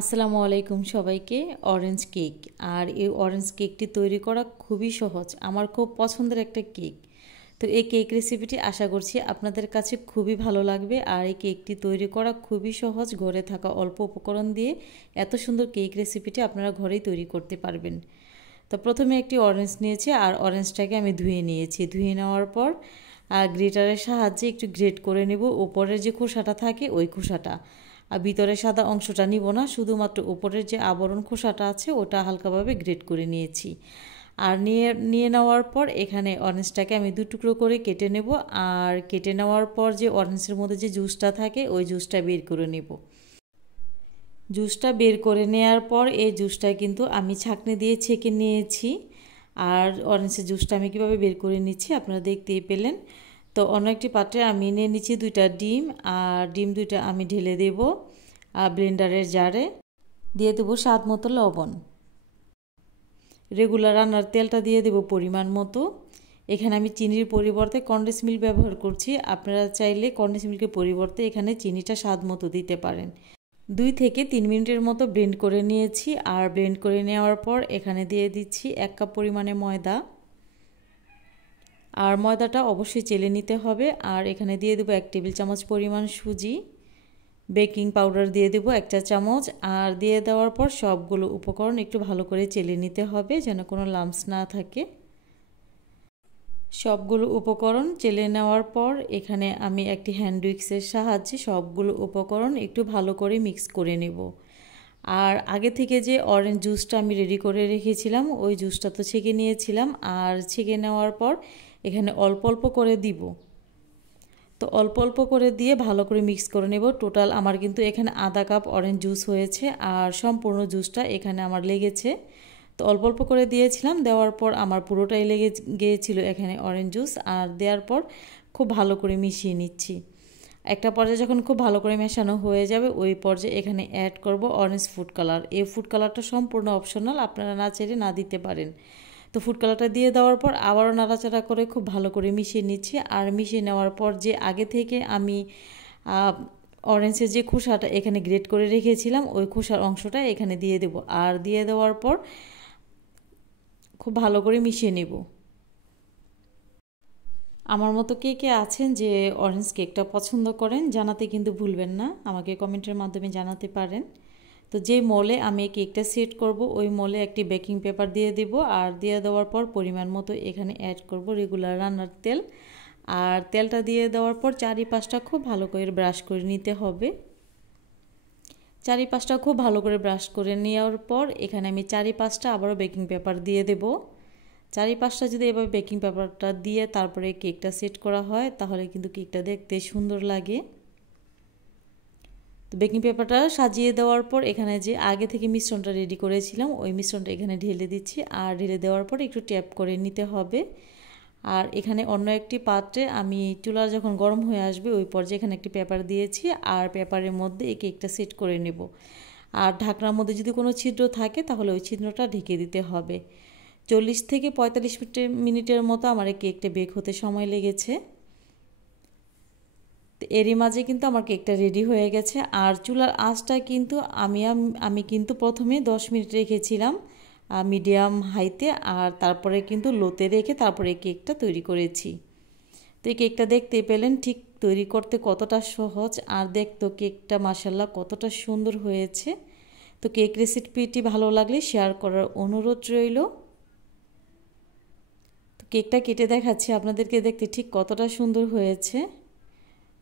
আসসালামু আলাইকুম সবাইকে। অরেঞ্জ কেক, আর এই অরেঞ্জ কেকটি তৈরি করা খুবই সহজ, আমার খুব পছন্দের একটা কেক। তো এই কেক রেসিপিটি আশা করছি আপনাদের কাছে খুবই ভালো লাগবে। আর এই কেকটি তৈরি করা খুবই সহজ, ঘরে থাকা অল্প উপকরণ দিয়ে এত সুন্দর কেক রেসিপিটি আপনারা ঘরেই তৈরি করতে পারবেন। তো প্রথমে একটি অরেঞ্জ নিয়েছি, আর অরেঞ্জটাকে আমি ধুয়ে নিয়েছি। ধুয়ে নেওয়ার পর গ্রেটারের সাহায্যে একটু গ্রেট করে নেব। উপরের যে খোসাটা থাকে ওই খোসাটা, আর ভিতরে সাদা অংশটা নিব না, শুধুমাত্র উপরের যে আবরণ খোসাটা আছে ওটা হালকাভাবে গ্রেট করে নিয়েছি। আর নিয়ে নেওয়ার পর এখানে অরেঞ্জটাকে আমি দু টুকরো করে কেটে নেব। আর কেটে নেওয়ার পর যে অরেঞ্জের মধ্যে যে জুসটা থাকে ওই জুসটা বের করে নেব। জুসটা বের করে নেওয়ার পর এই জুসটা কিন্তু আমি ছাঁকনি দিয়ে ছেঁকে নিয়েছি। আর অরেঞ্জের জুসটা আমি কীভাবে বের করে নিচ্ছি আপনারা দেখতেই পেলেন। তো অন্য একটি পাত্রে আমি নিয়ে নিচ্ছি 2টা ডিম, আর ডিম 2টা আমি ঢেলে দেব ব্লেন্ডারের জারে। দিয়ে দেবো স্বাদ মতো লবণ। রেগুলার রান্নার তেলটা দিয়ে দেব পরিমাণ মতো। এখানে আমি চিনির পরিবর্তে কনডেন্স মিল্ক ব্যবহার করছি, আপনারা চাইলে কনডেন্স মিল্কের পরিবর্তে এখানে চিনিটা স্বাদ মতো দিতে পারেন। 2 থেকে 3 মিনিটের মতো ব্লেন্ড করে নিয়েছি। আর ব্লেন্ড করে নেওয়ার পর এখানে দিয়ে দিচ্ছি 1 কাপ পরিমাণে ময়দা। আর ময়দাটা অবশ্যই চেলে নিতে হবে। আর এখানে দিয়ে দেবো 1 টেবিল চামচ পরিমাণ সুজি। বেকিং পাউডার দিয়ে দেবো 1 চা চামচ। আর দিয়ে দেওয়ার পর সবগুলো উপকরণ একটু ভালো করে চেলে নিতে হবে, যেন কোনো লাম্পস না থাকে। সবগুলো উপকরণ চেলে নেওয়ার পর এখানে আমি একটি হ্যান্ড উইক্সের সাহায্যে সবগুলো উপকরণ একটু ভালো করে মিক্স করে নেব। আর আগে থেকে যে অরেঞ্জ জুসটা আমি রেডি করে রেখেছিলাম ওই জুসটা তো ছেঁকে নিয়েছিলাম। আর ছেঁকে নেওয়ার পর এখানে অল্প অল্প করে দিব। তো অল্প অল্প করে দিয়ে ভালো করে মিক্স করে নেব। টোটাল আমার কিন্তু এখানে আধা কাপ অরেঞ্জ জুস হয়েছে, আর সম্পূর্ণ জুসটা এখানে আমার লেগেছে। তো অল্প অল্প করে দিয়েছিলাম, দেওয়ার পর আমার পুরোটাই লেগে গিয়েছিল এখানে অরেঞ্জ জুস। আর দেওয়ার পর খুব ভালো করে মিশিয়ে নিচ্ছি। একটা পর্যায়ে যখন খুব ভালো করে মেশানো হয়ে যাবে ওই পর্যায়ে এখানে অ্যাড করব অরেঞ্জ ফুড কালার। এই ফুড কালারটা সম্পূর্ণ অপশনাল, আপনারা না চাইলে না দিতে পারেন। তো ফুড কালারটা দিয়ে দেওয়ার পর আবারও নাড়াচাড়া করে খুব ভালো করে মিশিয়ে নিচ্ছি। আর মিশিয়ে নেওয়ার পর যে আগে থেকে আমি অরেঞ্জের যে খোসাটা এখানে গ্রেট করে রেখেছিলাম ওই খোসার অংশটা এখানে দিয়ে দেব। আর দিয়ে দেওয়ার পর খুব ভালো করে মিশিয়ে নেব। আমার মতো কে কে আছেন যে অরেঞ্জ কেকটা পছন্দ করেন জানাতে কিন্তু ভুলবেন না, আমাকে কমেন্টের মাধ্যমে জানাতে পারেন। তো যে মোলে আমি কেকটা সেট করব ওই মোলে একটি বেকিং পেপার দিয়ে দেব। আর দিয়ে দেওয়ার পর পরিমাণ মতো এখানে অ্যাড করব রেগুলার রান্নার তেল। আর তেলটা দিয়ে দেওয়ার পর চারিপাশটা খুব ভালো করে ব্রাশ করে নিতে হবে। চারিপাশটা খুব ভালো করে ব্রাশ করে নেওয়ার পর এখানে আমি চারিপাশটা আবারও বেকিং পেপার দিয়ে দেব। চারিপাশটা যদি এভাবে বেকিং পেপারটা দিয়ে তারপরে কেকটা সেট করা হয় তাহলে কিন্তু কেকটা দেখতে সুন্দর লাগে। তো বেকিং পেপারটা সাজিয়ে দেওয়ার পর এখানে যে আগে থেকে মিশ্রণটা রেডি করেছিলাম ওই মিশ্রণটা এখানে ঢেলে দিচ্ছি। আর ঢেলে দেওয়ার পর একটু ট্যাপ করে নিতে হবে। আর এখানে অন্য একটি পাত্রে আমি চুলা যখন গরম হয়ে আসবে ওই পর্যায়ে এখানে একটি পেপার দিয়েছি। আর পেপারের মধ্যে এই কেকটা সেট করে নেব। আর ঢাকনার মধ্যে যদি কোনো ছিদ্র থাকে তাহলে ওই ছিদ্রটা ঢেকে দিতে হবে। 40 থেকে 45 মিনিটের মতো আমার এই কেকটা বেক হতে সময় লেগেছে। এরই মাঝে কিন্তু আমার কেকটা রেডি হয়ে গেছে। আর চুলার আঁচটা কিন্তু আমি কিন্তু প্রথমে 10 মিনিট রেখেছিলাম মিডিয়াম হাইতে, আর তারপরে কিন্তু লোতে রেখে তারপরে কেকটা তৈরি করেছি। তো এই কেকটা দেখতে পেলেন ঠিক তৈরি করতে কতটা সহজ, আর দেখতো কেকটা মাশাআল্লাহ কতটা সুন্দর হয়েছে। তো কেক রেসিপিটি ভালো লাগলে শেয়ার করার অনুরোধ রইল। তো কেকটা কেটে দেখাচ্ছি আপনাদেরকে, দেখতে ঠিক কতটা সুন্দর হয়েছে।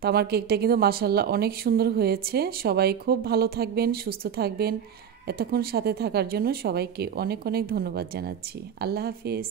তো আমার কেকটা কিন্তু মাশাআল্লাহ অনেক সুন্দর হয়েছে। সবাই খুব ভালো থাকবেন, সুস্থ থাকবেন। এতক্ষণ সাথে থাকার জন্য সবাইকে অনেক অনেক ধন্যবাদ জানাচ্ছি। আল্লাহ হাফিজ।